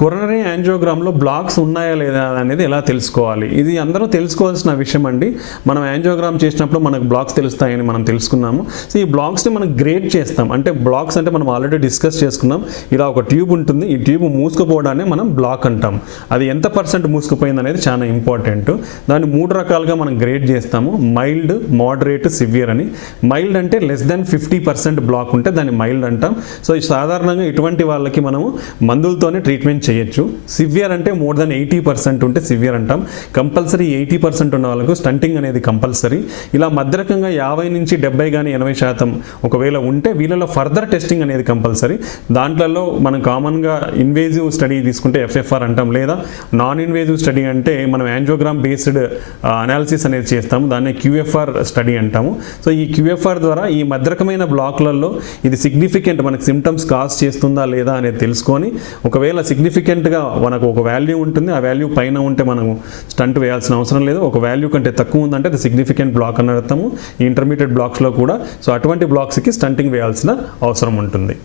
Coronary యాంజియోగ్రామ్లో blocks ఉన్నాయా లేదా అనేది ఎలా తెలుసుకోవాలి? ఇది అందరూ తెలుసుకోవాల్సిన విషయం అండి. మనం యాంజియోగ్రామ్ చేసినప్పుడు మనకు బ్లాక్స్ తెలుస్తాయని మనం తెలుసుకున్నాము. సో ఈ బ్లాక్స్ని మనం గ్రేడ్ చేస్తాం. అంటే బ్లాక్స్ అంటే మనం ఆల్రెడీ డిస్కస్ చేసుకున్నాం. ఇలా ఒక ట్యూబ్ ఉంటుంది, ఈ ట్యూబ్ మూసుకుపోవడాన్ని మనం బ్లాక్ అంటాం. అది ఎంత % మూసుకుపోయింది అనేది చాలా ఇంపార్టెంట్. దాన్ని 3 రకాలుగా మనం గ్రేడ్ చేస్తాము: మైల్డ్, మోడరేట్, సివియర్ అని. మైల్డ్ అంటే <50% బ్లాక్ ఉంటే దాన్ని మైల్డ్ అంటాం. సో సాధారణంగా ఇటువంటి వాళ్ళకి మనము మందులతోనే ట్రీట్మెంట్ చేయొచ్చు. సివియర్ అంటే <80% ఉంటే సివియర్ అంటాం. కంపల్సరీ 80% ఉన్న వాళ్ళకు స్టంటింగ్ అనేది కంపల్సరీ. ఇలా మధ్యరకంగా 50 నుంచి 70 కానీ 80% ఒకవేళ ఉంటే వీళ్ళలో ఫర్దర్ టెస్టింగ్ అనేది కంపల్సరీ. దాంట్లో మనం కామన్గా ఇన్వేజివ్ స్టడీ తీసుకుంటే FFR అంటాం, లేదా నాన్ ఇన్వేజివ్ స్టడీ అంటే మనం యాంజియోగ్రామ్ బేస్డ్ అనాలిసిస్ అనేది చేస్తాము, దాన్ని QFR స్టడీ అంటాము. సో ఈ QFR ద్వారా ఈ మధ్యరకమైన బ్లాక్లలో ఇది సిగ్నిఫికెంట్ మనకు సిమ్టమ్స్ కాజ్ చేస్తుందా లేదా అనేది తెలుసుకొని, ఒకవేళ సిగ్నిఫికెంట్గా మనకు ఒక వాల్యూ ఉంటుంది, ఆ వాల్యూ పైన ఉంటే మనము స్టంట్ వేయాల్సిన అవసరం లేదు. ఒక వాల్యూ కంటే తక్కువ ఉందంటే అది సిగ్నిఫికెంట్ బ్లాక్ అని అర్థము. ఈ ఇంటర్మీడియట్ బ్లాక్స్లో కూడా సో అటువంటి బ్లాక్స్కి స్టంటింగ్ వేయాల్సిన అవసరం ఉంటుంది.